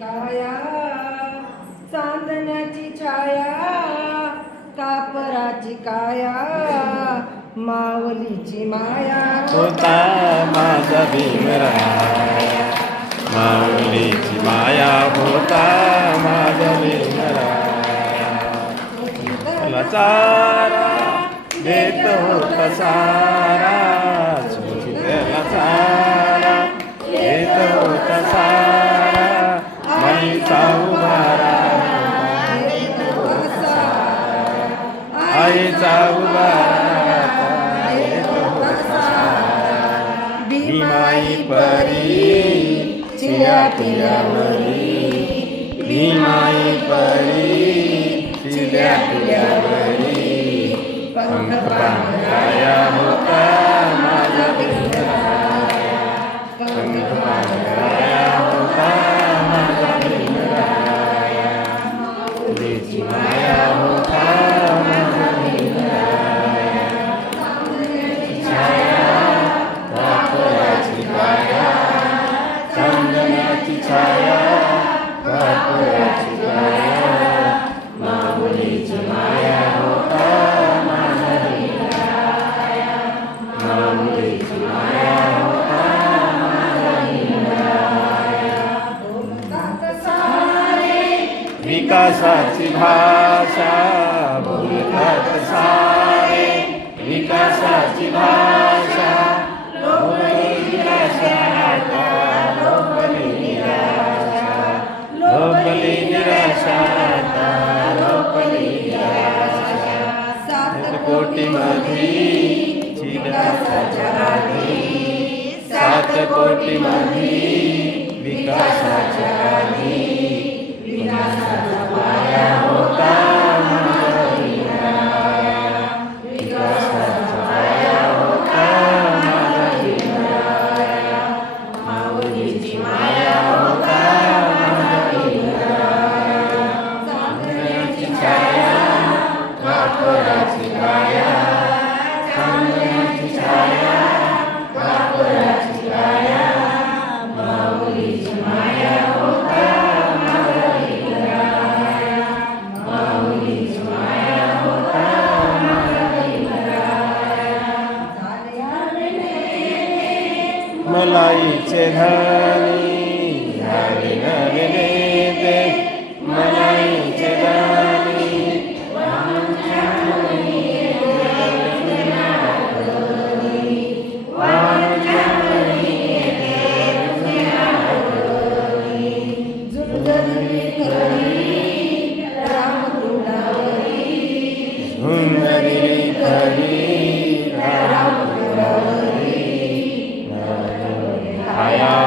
काया चांदण्याची छाया कापराची काया मावलीची माया. होता माझा भीमराया माऊलीची माया होता माझा भीमराया तुला चारा देत होता सारा. त्याला चारा देत होता उभारा आईचा उभारा भीमाई परी चिया पिल्यावरी भीमाई परी चिल्या पिल्यावरी पंख होता माझा विकासाची भाषा बोलतात सारे. विकासाची भाषा. लोकली निराशा लोकली सात कोटी मधी विकासाच्या आधी. सात कोटी मधी विकासाच्या आधी विकासाचा पाया होता माझा मलाईचे धनी हरी हरी नेते मलाईचे धनी सुंदरी करी आया होता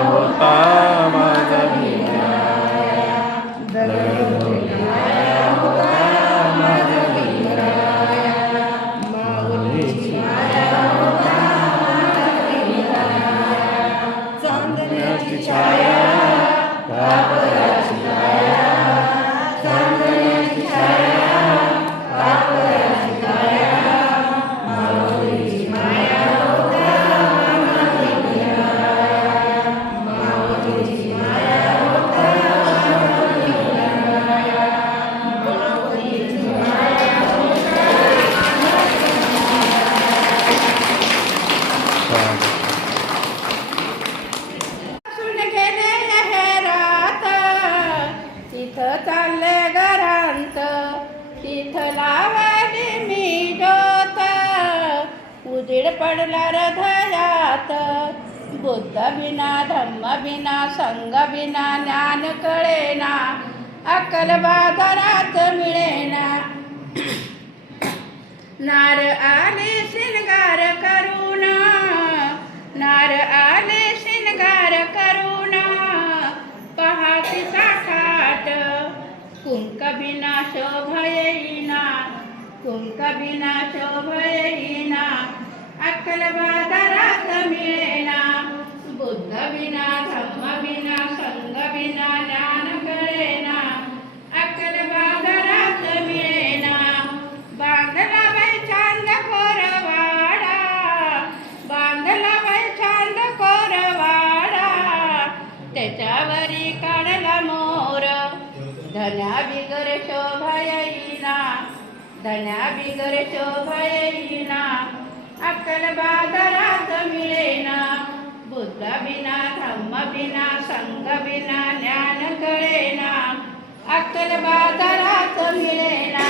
चालले घरांत. तिथला वाली मी ज्योत. उजीड पडला हृदयात. बुद्ध बिना धम्म बिना संग बिना ज्ञान कळेना. अकल बाजारात मिळेना. नार आले शिनगार करून. नार आले शिनगार करून. कुंक बिना शोभ येईना कुंक बिना शोभ अक्कल बाजारात मिळेना. बुद्ध बिना धम्म बिना संग बिना ज्ञान कळेना. अक्कल बाजारात मिळेना. बांधला बाई चांद कोरवाडा बांधला बाई चांद कोरवाडा. त्याच्यावरी काढला मोर धन्या बिगर शोभा धन्या बिगर शोभा अक्कल बाजारात मिळेना बुद्ध बिना धम्म बिना संग बिना ज्ञान कळेना. अक्कल बाजारात मिळेना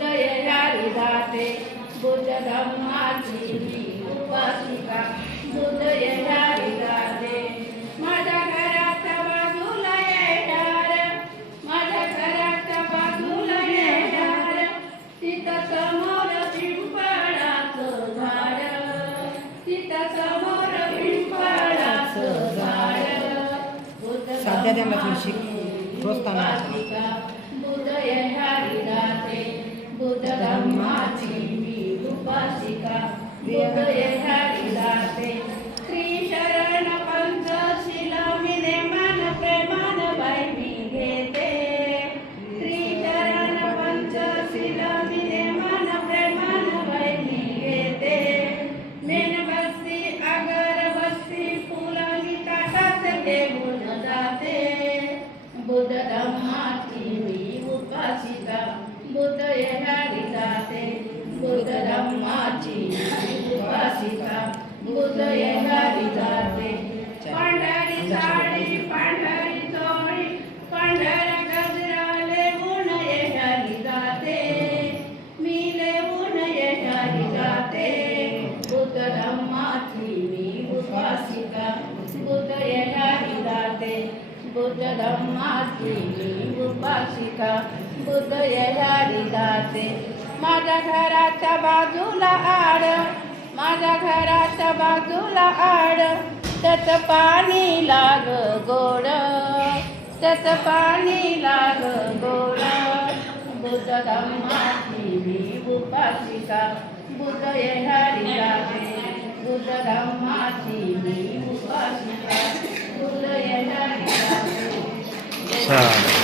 येणारी जाते बुद्ध धम्माची ही उपासिका बुद्ध येणारी जाते माझ्या घराच्या बाजूला येणार माझ्या घराच्या बाजूला येणार. तिथं समोर पिंपळाचं झाड तिथं समोर पिंपळाचं झाड. बुद्ध साध्या द्या मला बुद्ध येणारी जाते. पांढरी साडी पांढरी चोळी पांढऱ्या गजरा लेऊन येणारी जाते. मी लेऊन येणारी जाते. बुद्ध धम्माची मी उपासिका. बुद्ध येणारी जाते. बुद्ध धम्माची मी उपासिका. बुद्ध येणारी जाते. माझ्या घराच्या बाजूला आड माझ्या घराच्या बाजूला आड त्यात पाणी लाग गोड. त्यात पाणी लाग गोड. बुद्ध धम्माची मी उपासिका बुद्ध येणारी लागे बुद्ध धम्माची मी उपासिका बुद्ध येणारी जाते